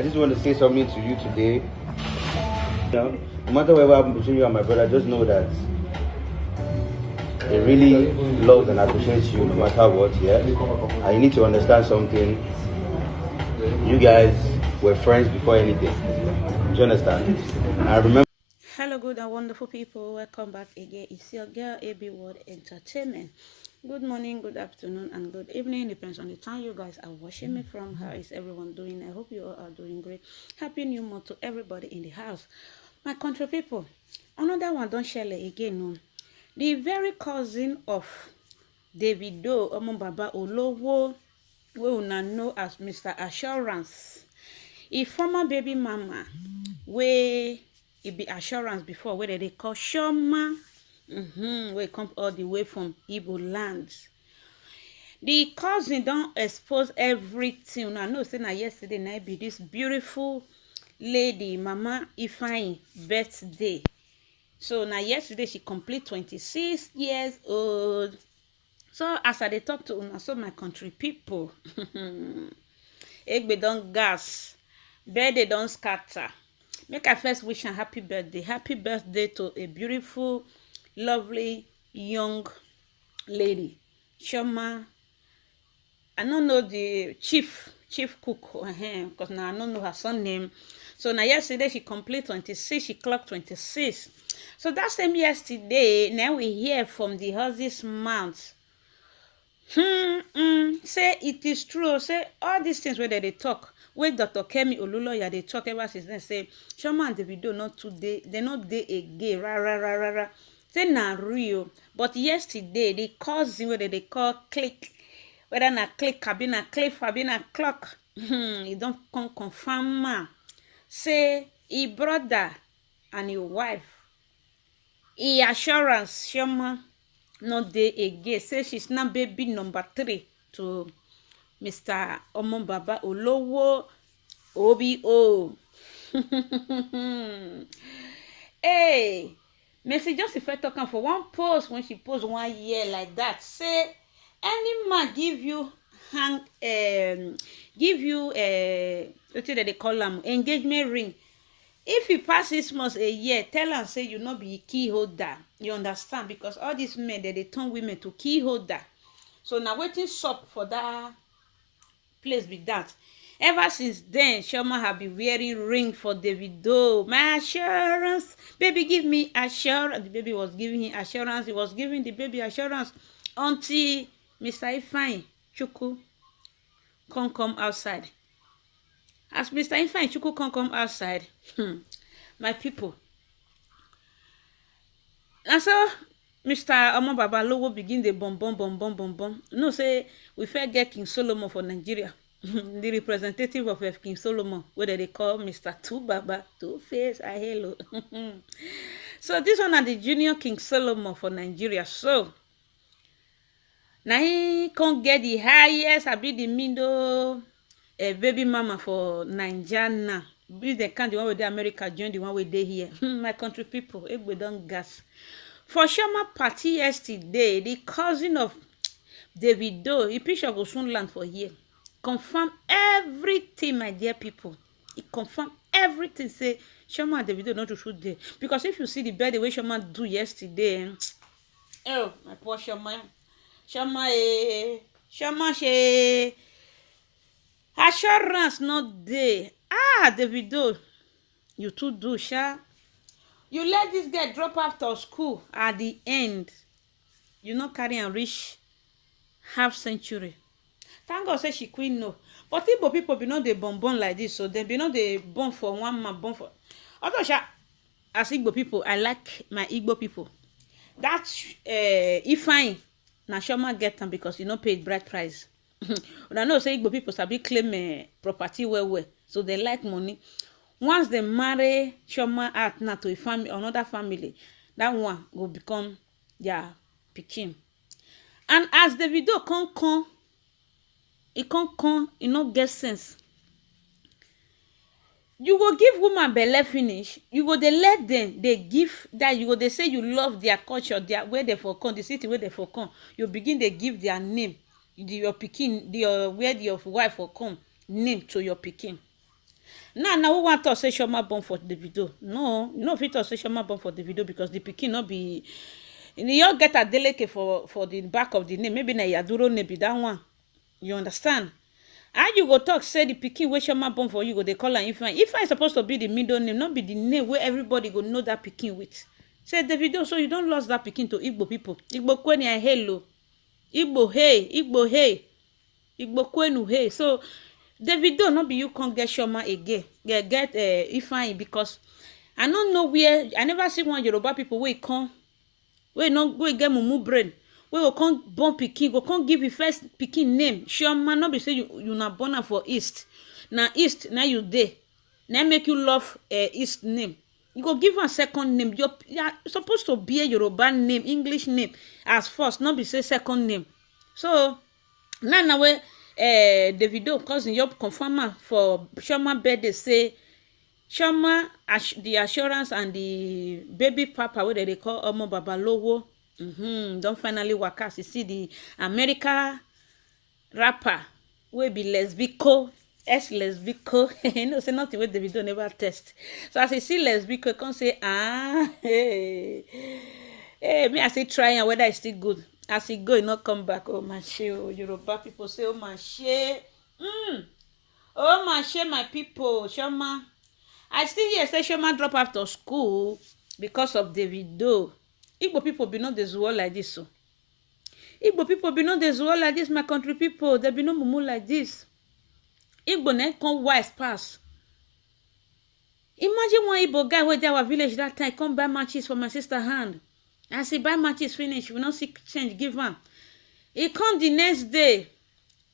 I just want to say something to you today. No matter whatever happened between you and my brother, just know that he really loves and appreciates you no matter what, yeah? And you need to understand something. You guys were friends before anything. Do you understand? And I remember. Hello, good and wonderful people. Welcome back again. It's your girl AB World Entertainment. Good morning, good afternoon, and good evening. Depends on the time you guys are watching me from. How is everyone doing? I hope you all are doing great. Happy New Month to everybody in the house. My country people, another one don't share again. No. The very cousin of Davido Baba Olowo, we una know as Mr. Assurance. A former baby mama where it be Assurance before, where they call Shoma, where come all the way from Igbo lands. The cousin don't expose everything. I know say na yesterday night be this beautiful lady, Mama Ifeanyi birthday. So now yesterday she complete 26 years old. So as I dey talk to una, so my country people, Egbe don gas, birthday don scatter. Make I first wish am happy birthday. Happy birthday to a beautiful, lovely, young lady. Chioma. I don't know the chief cook, because now I don't know her son name. So now yesterday she complete 26, she clocked 26. So that same yesterday, now we hear from the horse's mouth. Say it is true. Say all these things where they talk. Where Dr. Kemi Oluloya they talk ever since then. Say Chioma and Davido not today. They not day again. Ra. Say na real. But yesterday the cousin where they call click. Whether na click cabina cliff cabina clock. You don't come confirm ma. Say he brother and your wife. He Assurance Chioma no dey again. Say she's now baby number 3 to Mr. Baba Olowo OBO. Hey, Mercy Joseph talking for one post when she post 1 year like that. Say any man give you what they call them engagement ring. If you pass 6 months a year, tell am say you not be key holder. You understand? Because all these men they turn women to key holder. So now waiting sup for that place be that. Ever since then, Chioma have been wearing ring for Davido. My assurance, baby, give me assurance. The baby was giving him assurance. He was giving the baby assurance until Mr. Ifeanyi Chukwu come outside. As Mr. Ifeanyi Chukwu come outside, my people. And so Mr. Baba Olowo begin the bomb. No, say we first get King Solomon for Nigeria. The representative of King Solomon, whether they call Mr. Two Baba, Two Face, hello. So this one are the junior King Solomon for Nigeria. So now he can't get the highest, I be the middle baby mama for Nigeria now. Be the kind the one with the America join the one with they here. My country people, if we don't gas. For Chioma party yesterday, the cousin of Davido, he picture go soon land for here. Confirm everything, my dear people. He confirm everything. Say Chioma and Davido not to shoot there. Because if you see the birthday way Chioma do yesterday, oh my poor Chioma, Chioma she assurance not there. Davido, you too do sha. You let this girl drop after school at the end. You not carry and reach half century. Thank God say she queen no. But Igbo people be not dey born like this, so they be not dey born for one man, born for. Although as Igbo people, I like my Igbo people. That Ifeanyi na Chioma get them because you no paid bride price. Una know say Igbo people sabi claim property well, so they like money. Once they marry Chioma out now to a family, another family, that one will become their pikin. And as Davido come, e no get sense. You go give woman belle finish, you go dey let them dey give that, you go dey say you love their culture, their where they for come, the city where they for come. You begin dey give their name, your pikin, where your wife for come name to your pikin. Now we want to say Shoma born for the video. No, you know fit to say Shoma born for the video because the pikin not be. You all get Adeleke for the back of the name. Maybe na Yaduro name be that one. You understand? How you go talk say the pikin wey Shoma born for you go they call am Ifeanyi. Ifeanyi supposed to be the middle name, not be the name where everybody go know that pikin with. Say Davido, so you don't lose that pikin to Igbo people. Igbo kweni and hello. Igbo hey, Igbo hey. Igbo kwenu hey. So Davido not be you can't get Shoma again. Get Ifeanyi because I don't know where I never see one Yoruba people where come where no go get mumu brain. We go come born pikin, go come give you first pikin name. Chioma no be say you na born am for East. Na East, na you dey. Na make you love East name. You go give am second name. You're supposed to be a Yoruba name, English name as first, not be say second name. So now we Davido cousin you confirm am for Chioma birthday say Chioma the assurance and the baby papa what they call Omo Babalowo. Don't finally work out. You see the America rapper will be lesbico, lesbico. You know, say nothing with Davido never test. So as you see lesbico, you can say, hey, me I say try and whether it's still good. As he go, he not come back. Oh my shit, oh, Yoruba people say, oh my shit. Oh my shit, my people. Shoma. I still hear say Shoma drop after school because of Davido. Igbo people be not the zwall like this, so. Igbo people be not the zwall like this, my country people. They be no mumu like this. Igbo ne come wise pass. Imagine one Igbo guy where there our village that time come buy matches for my sister hand. As he buy matches finish, we not see change give him. He come the next day.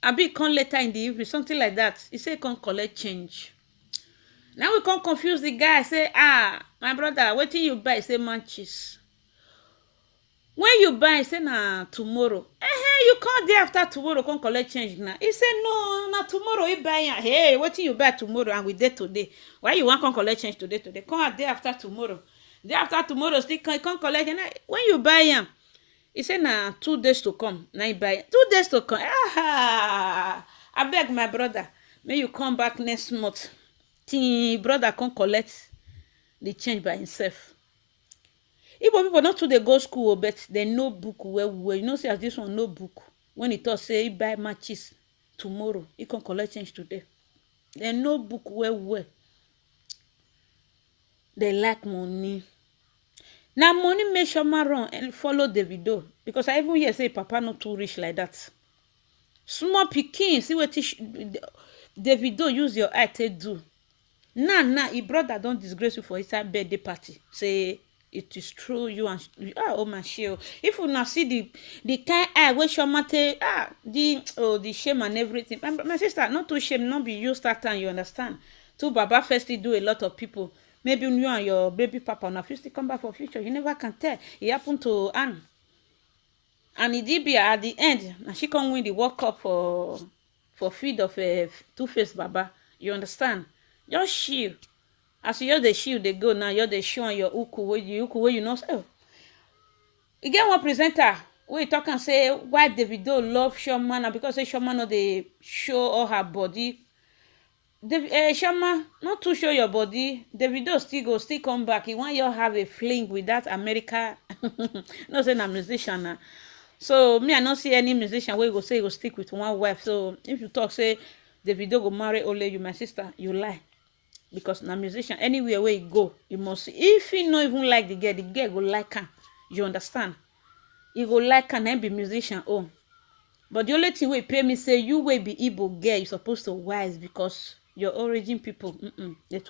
I be come later in the evening, something like that. He say come collect change. Now we come confuse the guy. Say, my brother, what do you buy? Say matches. When you buy, say na tomorrow. You come day after tomorrow, come collect change now. He say no, na tomorrow you buy. Hey, what you buy tomorrow and we dey today? Why you want come collect change today? Come a day after tomorrow. Day after tomorrow, still come collect. When you buy him, he say na 2 days to come. Now you buy 2 days to come. I beg my brother, may you come back next month. Till brother come collect the change by himself. Igbo people not to dey go school, but they know book well. You know, say as this one no book. When he talk say he buy matches tomorrow, he can collect change today. They know book well. They like money. Now money make Shoma run and follow Davido because I even hear say Papa not too rich like that. Small pikin, see what Davido use your eye to do. Nah, his brother don't disgrace you for his birthday party. Say. It is true, you and oh my shit. If you not see the kind eye where Shoma take the shame and everything. My sister, not too shame, not be you start time, you understand. To Baba first do a lot of people. Maybe you and your baby papa now first come back for future. You never can tell. It happened to Anne. And it did be at the end. And she can win the World Cup for feed of a Two-Face Baba. You understand? Just shield. As you're the shield, they go now. You're the show on your uku where you know. Oh. You get one presenter where you talk and say why Davido love Shoma now because Shoma no they show all her body. Shoma not to show your body. Davido still come back. He want you have a fling with that America. No say na musician now. So me I not see any musician where you go say you go stick with one wife. So if you talk say Davido go marry only you, my sister, you lie. Because na musician anywhere where you go you must see. If you not even like the girl go like her. You understand? You go like her and be musician oh. But the only thing we pay me say you will be Igbo girl, you supposed to wise because your origin people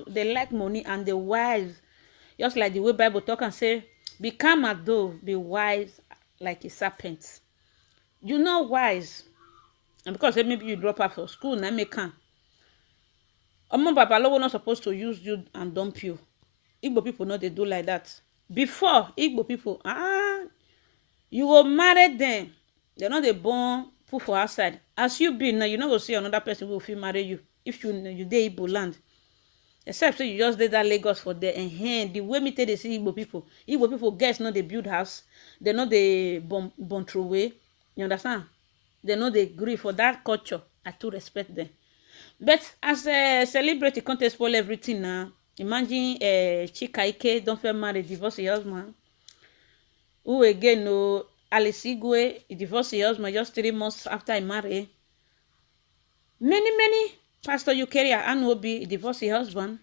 they like money and they wise. Just like the way Bible talk and say become a dove, be wise like a serpent. You know wise. And because maybe you drop out of school now make can. Omo Babalowo not supposed to use you and dump you. Igbo people know they do like that. Before Igbo people, you will marry them. They're not the born put for outside. As you be now, you not go see another person who will feel marry you. If you dey Igbo land. Except say you just did that Lagos for there and the way me tell they see Igbo people guess not they build house. They know they born through way. You understand? They know they agree for that culture. I too respect them. But as a celebrity, can't spoil everything now. Imagine Chika Ike don't feel married, divorce her husband. Who again no Alice Igwe, he divorced her husband just 3 months after he married. Many Pastor Eucharia Anuobi divorced her husband.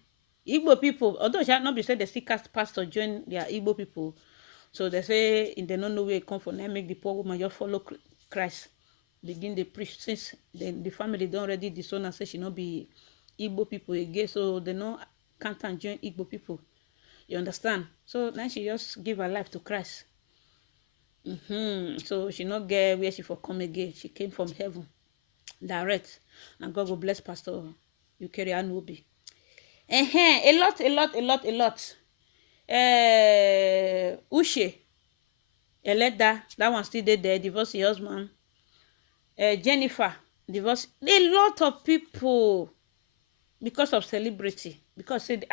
Igbo people, although she had not be said they still cast pastor join their Igbo people. So they say in the no way come from them, make the poor woman just follow Christ. Begin the preach since the family don't already disown and say she not be Igbo people again. So they no can't join Igbo people. You understand? So now she just give her life to Christ. So she not get where she for come again. She came from heaven. Direct. And God will bless Pastor Eucharia Anuobi. A lot. Ushe. Eleda, that one still there, divorced her husband. Jennifer, divorced. A lot of people because of celebrity. Because said,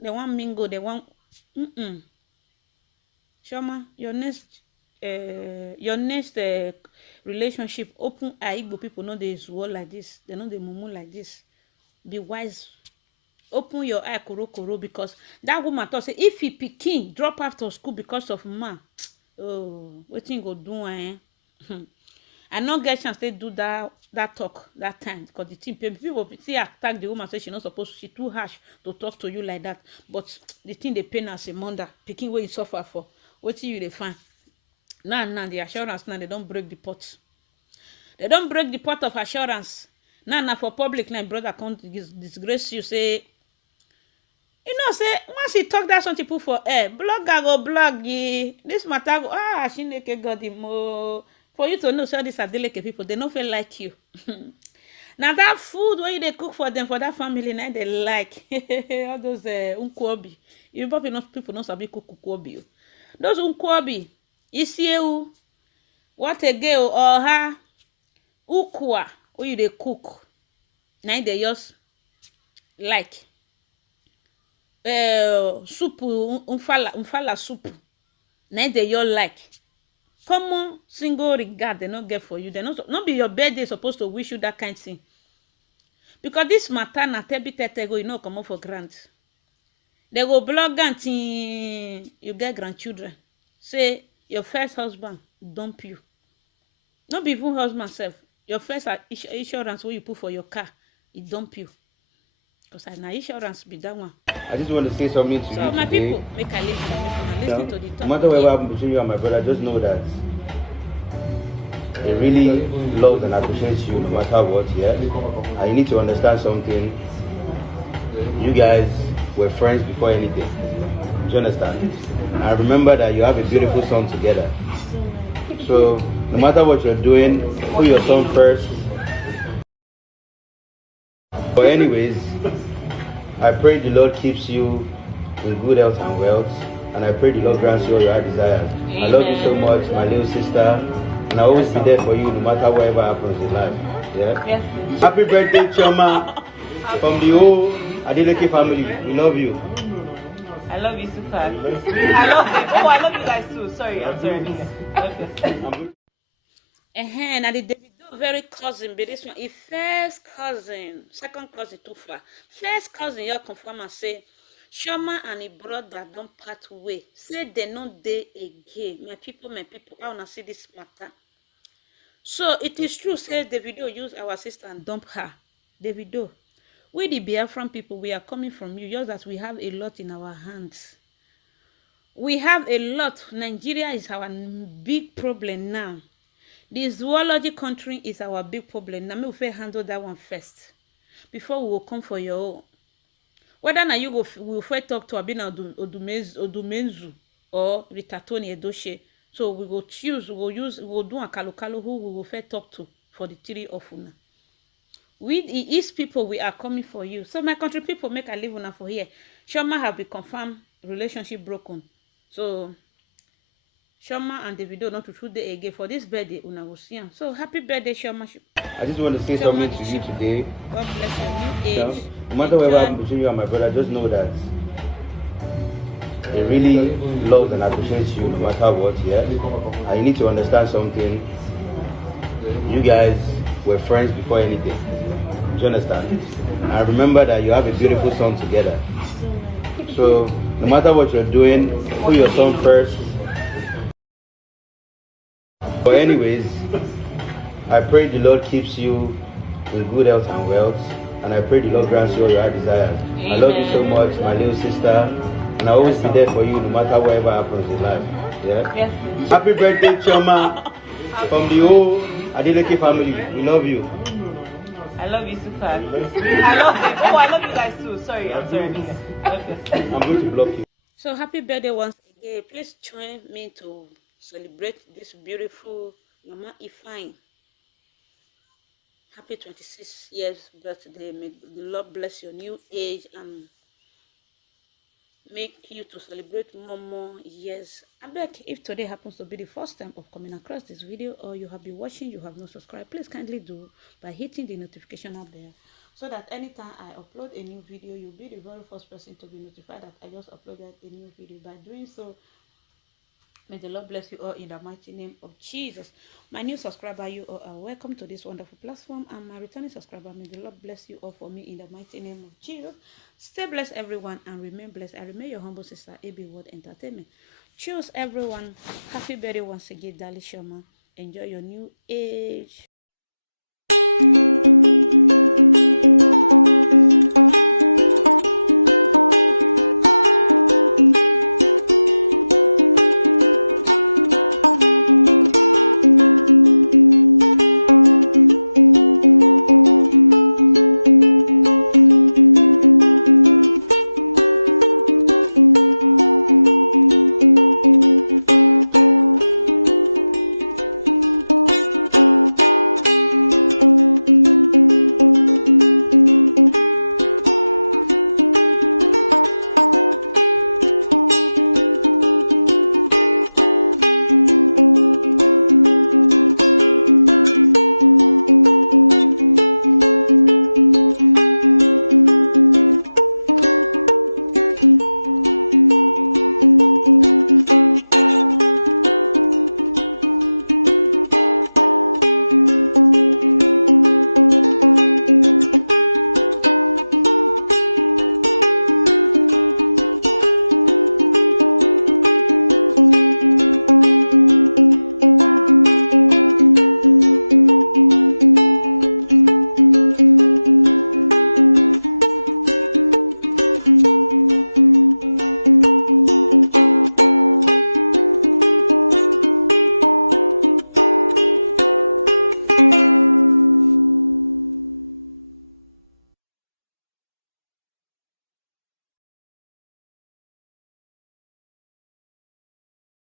they want mingle, they want Shoma, your next relationship open Igbo people know they swore like this, they know they mumu like this. Be wise. Open your eye koro because that woman thought say if he pikin drop after school because of man, oh, wetin go do I not get chance to do that talk that time because the thing people see attack the woman say she not supposed to, she too harsh to talk to you like that, but the thing they pain as a mother pikin wey you suffer for wetin you dey find now the assurance now they don't break the pot. They don't break the pot of assurance now for public now brother come disgrace you say. You know, say, once he talk that something people for air, blogger go blog ye. This matter go, Shineke got him. For you to know, so these are delicate people, they don't feel like you. Now that food where they cook for them, for that family, now they like. All those unkwobi. You people not sabi cook unkwobi. Those unkwobi, isieu, what a girl or her, ukwa, where you they cook. Now they just like. Soup umfala soup na they you like common single regard they not get for you. They not be your birthday supposed to wish you that kind of thing because this matter na tete go you know come up for grant. They go blog until you get grandchildren say your first husband dump you, not be even husband self, your first insurance wey you put for your car he dump you because na insurance be that one. I just want to say something to you. So my today. people, make a live and make una listen to the talk. No matter what happens between you and my brother, just know that he really loves and appreciates you no matter what, yeah? And you need to understand something. You guys were friends before anything. Do you understand? And remember that you have a beautiful son together. So no matter what you're doing, put your son first. But anyways, I pray the Lord keeps you in good health and wealth, and I pray the Lord grants you all your desires. Amen. I love you so much, my little sister, and I'll always be there for you no matter whatever happens in life. Yeah? Yes. Happy birthday, Chioma, from the whole Adeleke family. We love you. I love you, super. I love you. Oh, I love you guys too. Sorry, I'm sorry. Okay. Now the Davido very cousin, but this one, his first cousin, second cousin too far. First cousin, you confirm and say, Chioma and his brother don't part way. Say they not dey again. My people, I wanna see this matter. So it is true, say Davido use our sister and dump her. Davido, we the Biafran people, we are coming from you, just that we have a lot in our hands. We have a lot. Nigeria is our big problem now. The zoology country is our big problem. Now, we will handle that one first before we will come for your own. Whether now you will first talk to Abina Odumenzu or Ritatoni Edoche. So we will choose, we will do a kalukalu who we will first talk to for the three of una. We the East people, we are coming for you. So my country people make a live una for here. Chioma have been confirmed relationship broken. So Chioma and Davido not to shoot the again for this birthday. Una will see him. So happy birthday, Chioma. I just want to say something to you today. God bless your new age. No matter what happens between you and my brother, just know that he really loves and appreciates you no matter what, yeah? And you need to understand something. You guys were friends before anything. Do Do you understand? And remember that you have a beautiful son together. So no matter what you're doing, put your son first. But anyways, I pray the Lord keeps you in good health and wealth, and I pray the Lord grants you all your desires. Amen. I love you so much, my little sister, and I'll always be there for you no matter whatever happens in life. Yeah? Yes. Happy birthday, Chioma, from the whole Adeleke family. We love you. I love you super. I love them. Oh, I love you guys too. Sorry, I'm sorry. Okay. I'm going to block you. So happy birthday once again. Please join me to celebrate this beautiful Mama Ifeanyi. Happy 26 years birthday. May the Lord bless your new age and make you to celebrate more years. I beg, if today happens to be the first time of coming across this video, or you have been watching, you have not subscribed, please kindly do by hitting the notification bell, so that anytime I upload a new video, you'll be the very first person to be notified that I just uploaded a new video. By doing so, may the Lord bless you all in the mighty name of Jesus. My new subscriber, you all are welcome to this wonderful platform. And my returning subscriber, may the Lord bless you all for me in the mighty name of Jesus. Stay blessed, everyone, and remain blessed. I remain your humble sister, AB World Entertainment. Choose everyone. Happy birthday once again, Dali Shoma. Enjoy your new age.